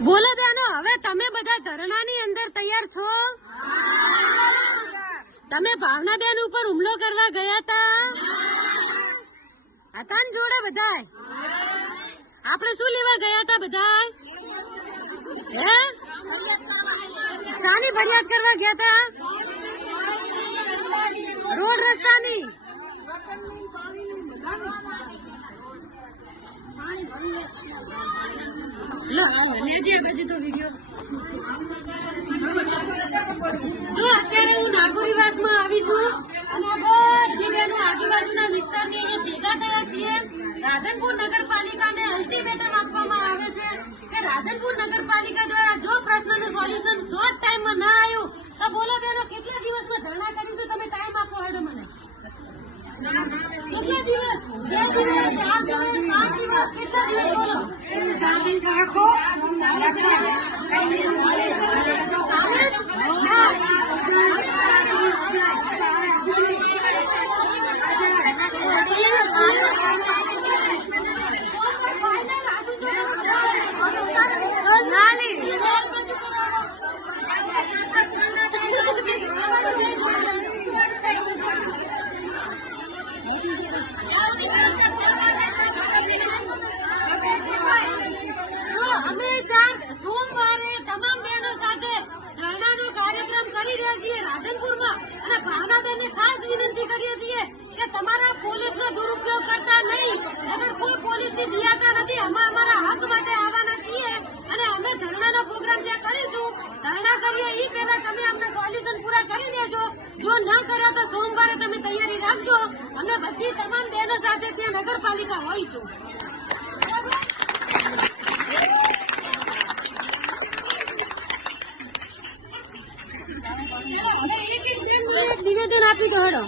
બોલો બેનો, હવે તમે બધા ધરણાની અંદર તૈયાર છો? તમે ભાવનાબેન ઉપર હુમલો કરવા ગયા હતા ને જોડે બધા? આપણે શું લેવા ગયા હતા બધા? હે, શાની ફરિયાદ કરવા ગયા હતા? રોડ રસ્તાની. જો અત્યારે હું નાગોરીવાસમાં આવી છું અને બધી બહેનો આજુબાજુના વિસ્તારની અહીંયા ભેગા થયા છીએ. રાધનપુર નગરપાલિકાને અલ્ટિમેટમ આપવામાં આવે છે કે રાધનપુર નગરપાલિકા દ્વારા જો પ્રશ્નનું સોલ્યુશન શોર્ટ ટાઈમમાં ના આવ્યું તો બોલો બહેનો કેટલા દિવસમાં ધરણા કરીશું? તમે ટાઈમ આપો હેડો મને. કેટલા દિવસ? 2 દિવસ, 4 દિવસ, 5 દિવસ, કેટલા દિવસ બોલો? 4 દિવસ રાખો. અમે સોમવારે તમામ બહેનો સાથે ધરણાનો કાર્યક્રમ કરી રહ્યા છીએ રાધનપુરમાં અને ભાવનાબેનને ખાસ વિનંતી કરીએ છીએ કે તમારા પોલીસનો દુરુપયોગ કરતા નહીં. અગર કોઈ પોલીસની બિયાતા નથી. અમે અમારા હક માટે આવવાના છીએ અને અમે ધરણાનો પ્રોગ્રામ ત્યાં કરીશું. ધરણા કરીએ એ પહેલા તમે અમને સોલ્યુશન પૂરા કરી દેજો. જો ન કર્યા તો સોમવારે તમે તૈયારી રાખજો. અમે બધી તમામ બહેનો સાથે ત્યાં નગરપાલિકા હોઈશું. હવે એક નિવેદન આપી દો હેડો.